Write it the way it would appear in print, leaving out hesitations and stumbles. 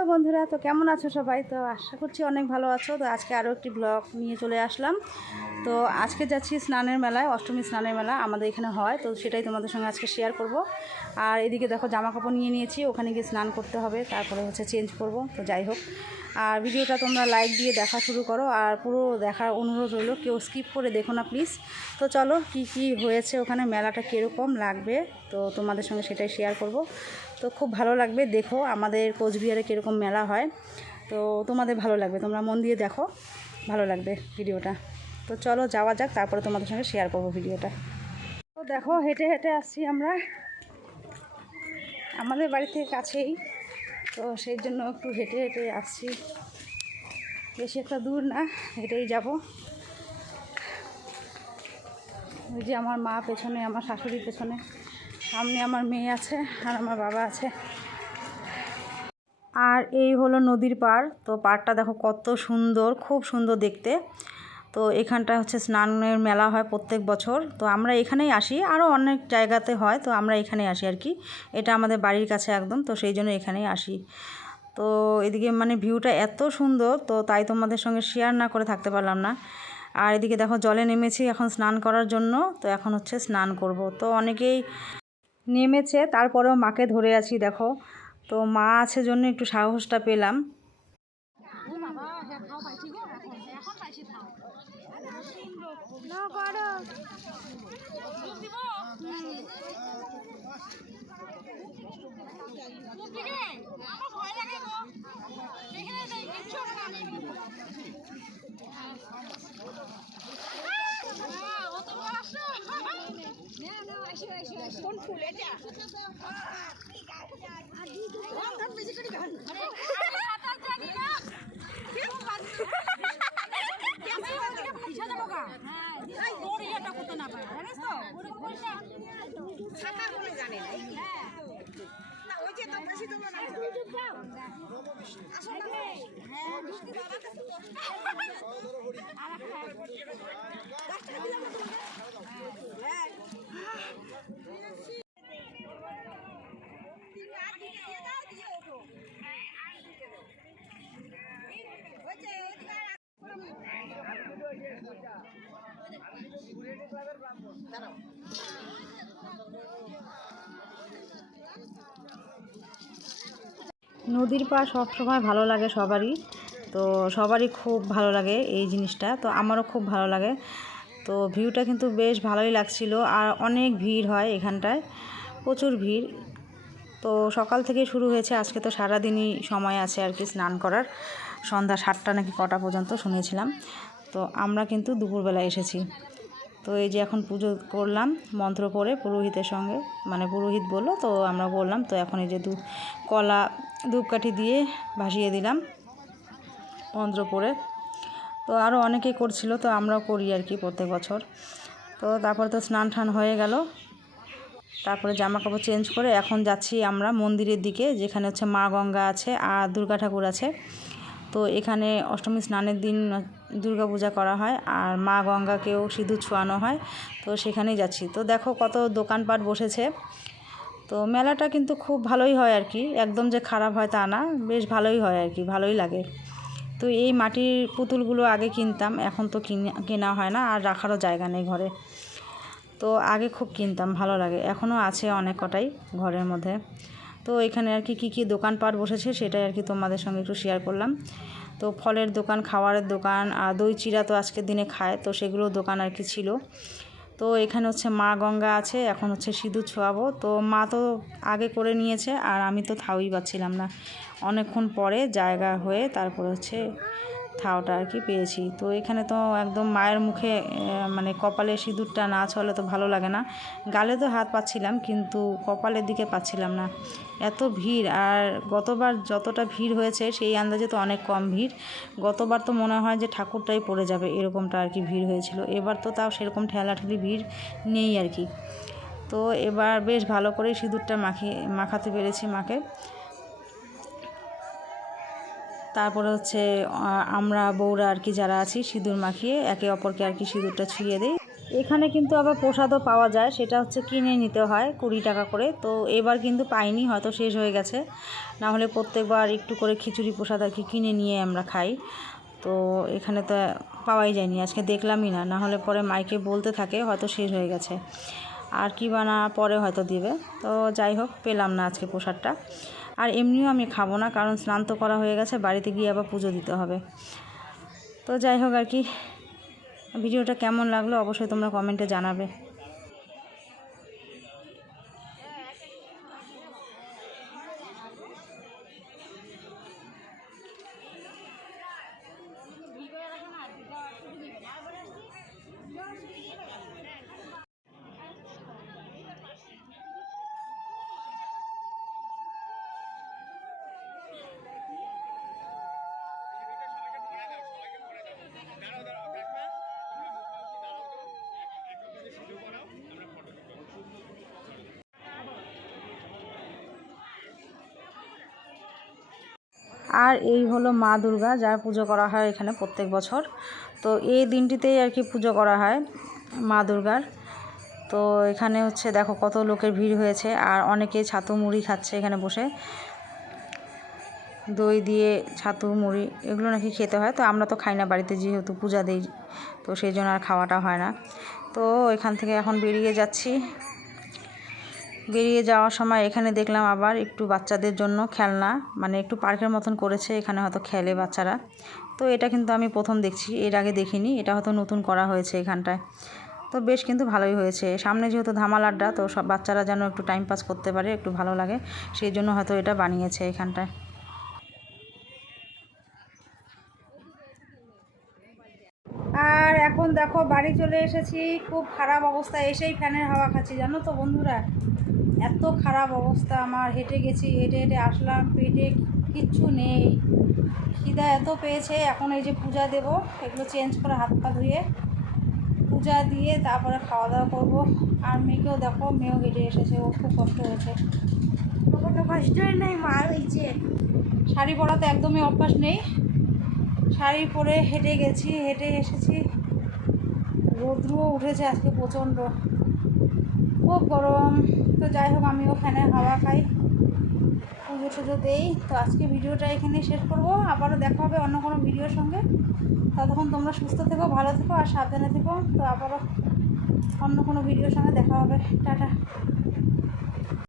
Hello বন্ধুরা, তো কেমন আছো সবাই? তো আশা করছি অনেক ভালো আছো। তো আজকে আরও একটি ব্লগ নিয়ে চলে আসলাম। তো আজকে যাচ্ছি স্নানের মেলায়, অষ্টমী স্নানের মেলা আমাদের এখানে হয়, তো সেটাই তোমাদের সঙ্গে আজকে শেয়ার করব। আর এদিকে দেখো জামা কাপড় নিয়ে নিয়েছি, ওখানে গিয়ে স্নান করতে হবে, তারপরে চেঞ্জ করব। তো যাই হোক, আর ভিডিওটা তোমরা লাইক দিয়ে দেখা শুরু করো, আর পুরো দেখার অনুরোধ রইল, কেউ স্কিপ করে দেখো না প্লিজ। তো চলো, কি হয়েছে ওখানে, মেলাটা কীরকম লাগবে তো তোমাদের সঙ্গে সেটাই শেয়ার করব। তো খুব ভালো লাগবে, দেখো আমাদের কোচবিহারে কীরকম মেলা হয়, তো তোমাদের ভালো লাগবে, তোমরা মন দিয়ে দেখো, ভালো লাগবে ভিডিওটা। তো চলো যাওয়া যাক, তারপরে তোমাদের সঙ্গে শেয়ার করব ভিডিওটা। তো দেখো, হেঁটে হেঁটে আসছি আমরা, আমাদের বাড়ি থেকে কাছেই, তো সেই জন্য একটু হেঁটে হেঁটে আসছি, বেশি একটা দূর না, হেঁটেই যাব। ওই যে আমার মা পেছনে, আমার শাশুড়ি পেছনে, সামনে আমার মেয়ে আছে আর আমার বাবা আছে। আর এই হলো নদীর পাড়। তো পাড়টা দেখো কত সুন্দর, খুব সুন্দর দেখতে। তো এখানটা স্নানের মেলা হয় প্রত্যেক বছর, তো আমরা এখানেই আসি, আরও অনেক জায়গাতে হয়, তো আমরা এখানেই আসি আর কি। এটা আমাদের বাড়ির কাছে একদম, তো সেই জন্য এখানেই আসি। তো এদিকে ভিউটা এত সুন্দর, তো তাই তোমাদের সঙ্গে শেয়ার না করে থাকতে পারলাম না। আর এদিকে দেখো জলে নেমেছি এখন স্নান করার জন্য, তো এখন স্নান করব। তো অনেকেই নেমেছে, তারপরেও মাকে ধরে আছি দেখো, তো মা আছে জন্য একটু সাহসটা পেলাম। কোন ফুল এটা? নদীর পাড় সবসময় ভালো লাগে সবারই, তো সবারই খুব ভালো লাগে এই জিনিসটা, তো আমারও খুব ভালো লাগে। তো ভিউটা কিন্তু বেশ ভালোই লাগছিল, আর অনেক ভিড় হয় এখানটায়, প্রচুর ভিড়। তো সকাল থেকে শুরু হয়েছে, আজকে তো সারাদিনই সময় আছে আর কি স্নান করার, সন্ধ্যা 7টা নাকি কটা পর্যন্ত শুনেছিলাম। তো আমরা কিন্তু দুপুরবেলা এসেছি। তো এই যে এখন পুজো করলাম মন্ত্র পড়ে পুরোহিতের সঙ্গে, পুরোহিত বললো, তো আমরা বললাম। তো এখন এই যে কলা ধূপকাঠি দিয়ে ভাসিয়ে দিলাম মন্ত্র পড়ে। তো আরও অনেকেই করছিল, তো আমরাও করি আর কি প্রত্যেক বছর। তো তারপরে তো স্নান টান হয়ে গেল, তারপরে জামা কাপড় চেঞ্জ করে এখন যাচ্ছি আমরা মন্দিরের দিকে, যেখানে মা গঙ্গা আছে আর দুর্গা ঠাকুর আছে। তো এখানে অষ্টমী স্নানের দিন দুর্গা পূজা করা হয়, আর মা গঙ্গাকেও সিঁদুর ছোঁয়ানো হয়, তো সেখানেই যাচ্ছি। তো দেখো কত দোকানপাট বসেছে। তো মেলাটা কিন্তু খুব ভালোই হয় আর কি, একদম যে খারাপ হয় তা না, বেশ ভালোই হয় আর কি, ভালোই লাগে। তো এই মাটির পুতুলগুলো আগে কিনতাম, এখন তো কেনা হয় না, আর রাখারও জায়গা নেই ঘরে। তো আগে খুব কিনতাম, ভালো লাগে, এখনও আছে অনেক কটাই ঘরের মধ্যে। তো এখানে আর কি কী দোকানপাট বসেছে সেটাই আর কি তোমাদের সঙ্গে একটু শেয়ার করলাম। তো ফলের দোকান, খাবারের দোকান, আর দই চিড়া তো আজকের দিনে খায়, তো সেগুলো দোকান আর কি ছিল। তো এখানে মা গঙ্গা আছে, এখন সিঁদুর ছোঁয়াবো। তো মা তো আগে করে নিয়েছে, আর আমি তো থাউই পাচ্ছিলাম না, অনেকক্ষণ পরে জায়গা হয়ে তারপর থাওটা আর কি পেয়েছি। তো এখানে তো একদম মায়ের মুখে কপালে সিঁদুরটা না ছলে তো ভালো লাগে না, গালে তো হাত পাচ্ছিলাম কিন্তু কপালের দিকে পাচ্ছিলাম না, এত ভিড়। আর গতবার যতটা ভিড় হয়েছে সেই আন্দাজে তো অনেক কম ভিড়। গতবার তো মনে হয় যে ঠাকুরটাই পড়ে যাবে, এরকমটা আর কি ভিড় হয়েছিল। এবার তো তাও সেরকম ঠেলাঠেলি ভিড় নেই আর কি। তো এবার বেশ ভালো করেই সিঁদুরটা মাখাতে পেরেছি মাকে। তারপরে আমরা বউরা আর কি যারা আছি সিঁদুর মাখিয়ে একে অপরকে আর কি সিঁদুরটা ছুঁয়ে দিই। এখানে কিন্তু আবার প্রসাদও পাওয়া যায়, সেটা হচ্ছে কিনে নিতে হয় 20 টাকা করে। তো এবার কিন্তু পাইনি, হয়তো শেষ হয়ে গেছে, না হলে প্রত্যেকবার একটু করে খিচুড়ি প্রসাদ আর কি কিনে নিয়ে আমরা খাই। তো এখানে তো পাওয়াই যায়নি, আজকে দেখলামই না, না হলে পরে মাইকে বলতে থাকে হয়তো শেষ হয়ে গেছে, আর কি বানা পরে হয়তো দিবে। তো যাই হোক, পেলাম না আজকে প্রসাদটা। আর এমনিও আমি খাবো না, কারণ স্নান তো করা হয়ে গেছে, বাড়িতে গিয়ে আবার পুজো দিতে হবে। তো যাই হোক আর কি, ভিডিওটা কেমন লাগলো অবশ্যই তোমরা কমেন্টে জানাবে। আর এই হলো মা দুর্গা, যার পুজো করা হয় এখানে প্রত্যেক বছর। তো এই দিনটিতেই আর কি পুজো করা হয় মা দুর্গার। তো এখানে হচ্ছে দেখো কত লোকের ভিড় হয়েছে, আর অনেকে ছাতু মুড়ি খাচ্ছে এখানে বসে, দই দিয়ে ছাতু মুড়ি এগুলো নাকি খেতে হয়। তো আমরা তো খাই না বাড়িতে, যেহেতু পূজা দিই, তো সেই জন্য আর খাওয়াটা হয় না। তো এখান থেকে এখন বেরিয়ে যাচ্ছি। বেরিয়ে যাওয়ার সময় এখানে দেখলাম আবার একটু বাচ্চাদের জন্য খেলনা, মানে একটু পার্কের মতন করেছে, এখানে হয়তো খেলে বাচ্চারা। তো এটা কিন্তু আমি প্রথম দেখছি, এর আগে দেখিনি, এটা হয়তো নতুন করা হয়েছে এখানটায়। তো বেশ কিন্তু ভালোই হয়েছে, সামনে যেহেতু ধামাল আড্ডা, তো সব বাচ্চারা যেন একটু টাইম পাস করতে পারে, একটু ভালো লাগে, সেই জন্য হয়তো এটা বানিয়েছে এখানটায়। আর এখন দেখো বাড়ি চলে এসেছি, খুব খারাপ অবস্থা, এসেই ফ্যানের হাওয়া খাচ্ছি, জানো তো বন্ধুরা, এত খারাপ অবস্থা আমার। হেঁটে গেছি, হেঁটে হেঁটে আসলাম, পেটে কিচ্ছু নেই, খিদা এত পেয়েছে। এখন এই যে পূজা দেব, এগুলো চেঞ্জ করে হাত পা ধুয়ে পূজা দিয়ে তারপরে খাওয়া দাওয়া করবো। আর মেয়েকেও দেখো, মেয়েও হেঁটে এসেছে, ও খুব কষ্ট হয়েছে। কোনো কষ্টই নেই, মার হয়েছে। শাড়ি পরাতে একদমই অভ্যাস নেই, শাড়ি পরে হেঁটে গেছি, হেঁটে এসেছি। রৌদ্রও উঠেছে আজকে প্রচণ্ড, খুব গরম। তো যাই হোক, আমিও ফ্যানের হাওয়া খাই, পুজো টুজো দেই। তো আজকে ভিডিওটা এখানেই শেষ করবো, আবারও দেখা হবে অন্য কোনো ভিডিওর সঙ্গে। ততক্ষণ তোমরা সুস্থ থেকো, ভালো থেকো আর সাবধানে থেকো। তো আবারও অন্য কোনো ভিডিওর সঙ্গে দেখা হবে। টাটা।